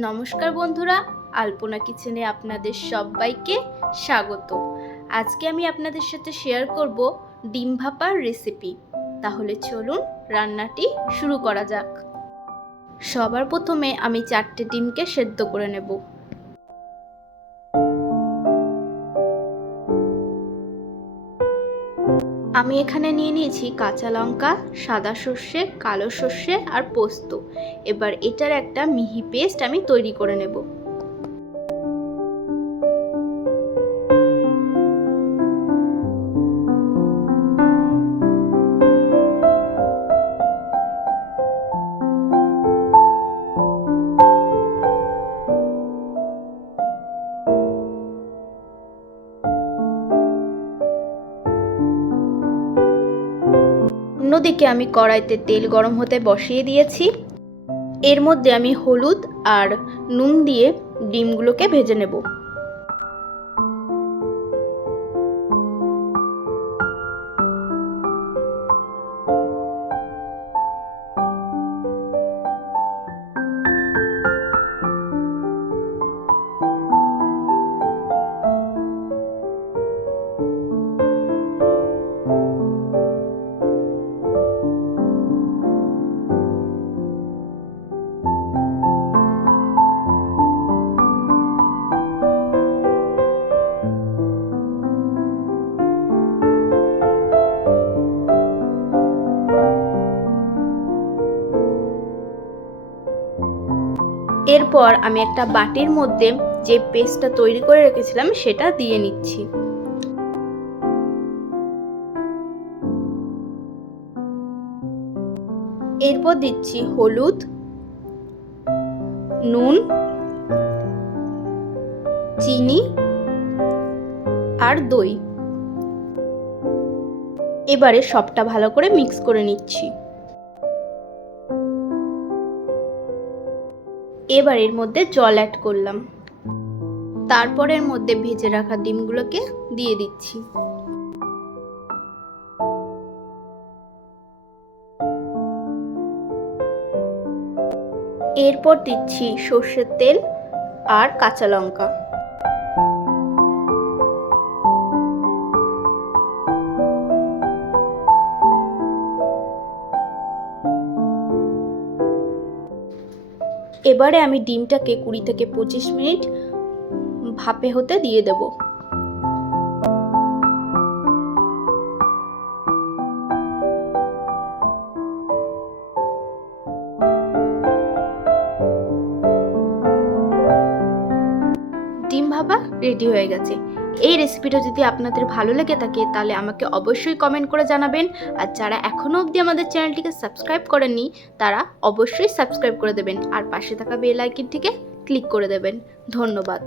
নমস্কার বন্ধুরা, আলপনা কিচেনে আপনাদের সবাইকে স্বাগত। আজকে আমি আপনাদের সাথে শেয়ার করব ডিম ভাপার রেসিপি তাহলে চলুন রান্নাটি শুরু করা যাক। সবার প্রথমে আমি চারটে ডিমকে সেদ্ধ করে নেব। আমি এখানে নিয়ে নিয়েছি কাঁচা লঙ্কা, সাদা সর্ষে, কালো সর্ষে আর পোস্ত। এবার এটার একটা মিহি পেস্ট আমি তৈরি করে নেব। অন্যদিকে আমি কড়াইতে তেল গরম হতে বসিয়ে দিয়েছি। এর মধ্যে আমি হলুদ আর নুন দিয়ে ডিমগুলোকে ভেজে নেব। এরপর আমি একটা বাটির মধ্যে যে পেস্টটা তৈরি করে রেখেছিলাম, সেটা দিয়ে নিচ্ছি। এরপর দিচ্ছি হলুদ, নুন, চিনি আর দই। এবারে সবটা ভালো করে মিক্স করে নিচ্ছি। এবার এর মধ্যে জল অ্যাড করলাম। তারপর এর মধ্যে ভেজে রাখা ডিমগুলোকে দিয়ে দিচ্ছি। এরপর দিচ্ছি সর্ষের তেল আর কাঁচা লঙ্কা। এবারে আমি ডিমটাকে কুড়ি থেকে পঁচিশ মিনিট ভাপে হতে দিয়ে দেব। ডিম ভাপা রেডি হয়ে গেছে। এই রেসিপিটা যদি আপনাদের ভালো লেগে থাকে, তাহলে আমাকে অবশ্যই কমেন্ট করে জানাবেন। আর যারা এখনও অবধি আমাদের চ্যানেলটিকে সাবস্ক্রাইব করেননি, তারা অবশ্যই সাবস্ক্রাইব করে দেবেন। আর পাশে থাকা বেল আইকনটিকে ক্লিক করে দেবেন। ধন্যবাদ।